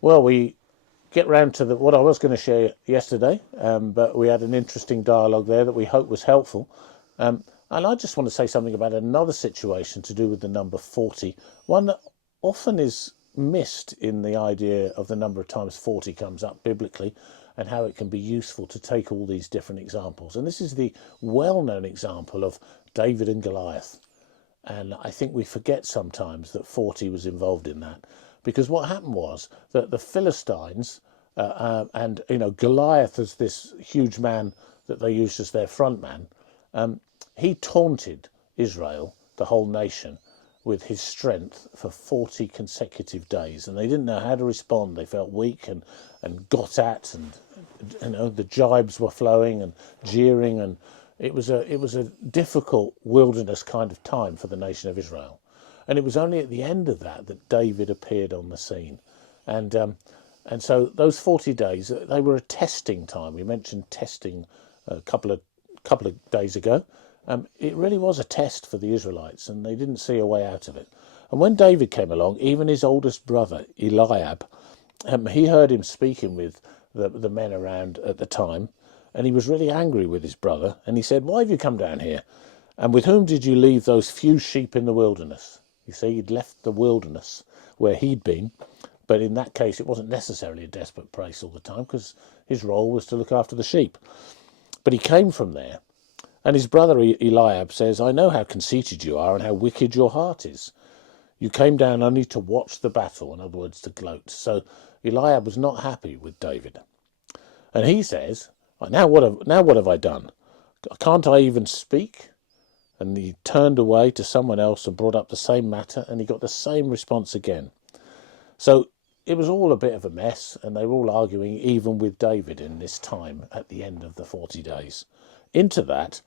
Well, we get round to what I was going to share yesterday, but we had an interesting dialogue there that we hope was helpful. And I just want to say something about another situation to do with the number 40, one that often is missed in the idea of the number of times 40 comes up biblically and how it can be useful to take all these different examples. And this is the well-known example of David and Goliath. And I think we forget sometimes that 40 was involved in that. Because what happened was that the Philistines, and Goliath as this huge man that they used as their front man, he taunted Israel, the whole nation, with his strength for 40 consecutive days. And they didn't know how to respond. They felt weak and got at, and the jibes were flowing and jeering, and it was a difficult wilderness kind of time for the nation of Israel. And it was only at the end of that that David appeared on the scene. And so those 40 days, they were a testing time. We mentioned testing a couple of days ago. It really was a test for the Israelites, and they didn't see a way out of it. And when David came along, even his oldest brother, Eliab, he heard him speaking with the men around at the time, and he was really angry with his brother, and he said, "Why have you come down here? And with whom did you leave those few sheep in the wilderness?" You see, he'd left the wilderness where he'd been, but in that case it wasn't necessarily a desperate place all the time, because his role was to look after the sheep. But he came from there, and his brother Eliab says, "I know how conceited you are and how wicked your heart is. You came down only to watch the battle," in other words, to gloat. So Eliab was not happy with David. And he says, now what have I done? Can't I even speak?" And he turned away to someone else and brought up the same matter, and he got the same response again. So it was all a bit of a mess, and they were all arguing even with David in this time at the end of the 40 days. Into that,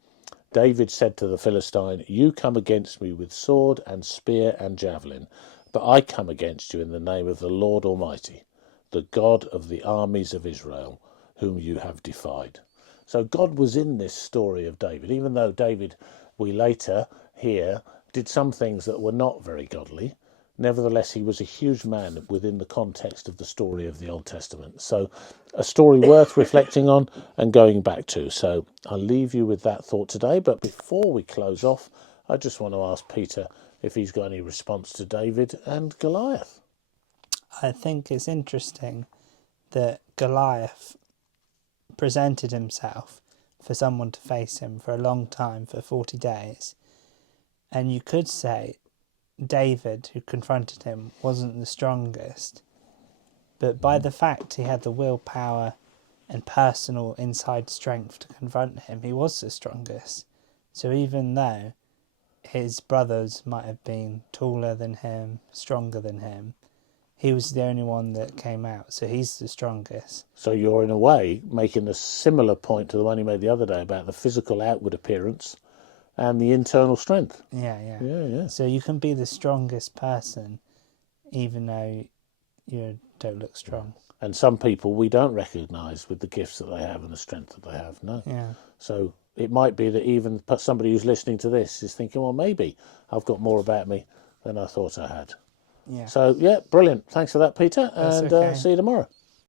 David said to the Philistine, "You come against me with sword and spear and javelin, but I come against you in the name of the Lord Almighty, the God of the armies of Israel, whom you have defied." So God was in this story of David, even though David, we later hear, did some things that were not very godly. Nevertheless, he was a huge man within the context of the story of the Old Testament. So a story worth reflecting on and going back to. So I'll leave you with that thought today. But before we close off, I just want to ask Peter if he's got any response to David and Goliath. I think it's interesting that Goliath presented himself for someone to face him for a long time, for 40 days. And you could say David, who confronted him, wasn't the strongest. But by the fact he had the willpower and personal inside strength to confront him, he was the strongest. So even though his brothers might have been taller than him, stronger than him, he was the only one that came out, so he's the strongest. So you're, in a way, making a similar point to the one you made the other day about the physical outward appearance and the internal strength. Yeah. So you can be the strongest person even though you don't look strong. And some people we don't recognise with the gifts that they have and the strength that they have, no. Yeah. So it might be that even somebody who's listening to this is thinking, well, maybe I've got more about me than I thought I had. Yeah. So, yeah, brilliant. Thanks for that, Peter, That's and okay. See you tomorrow.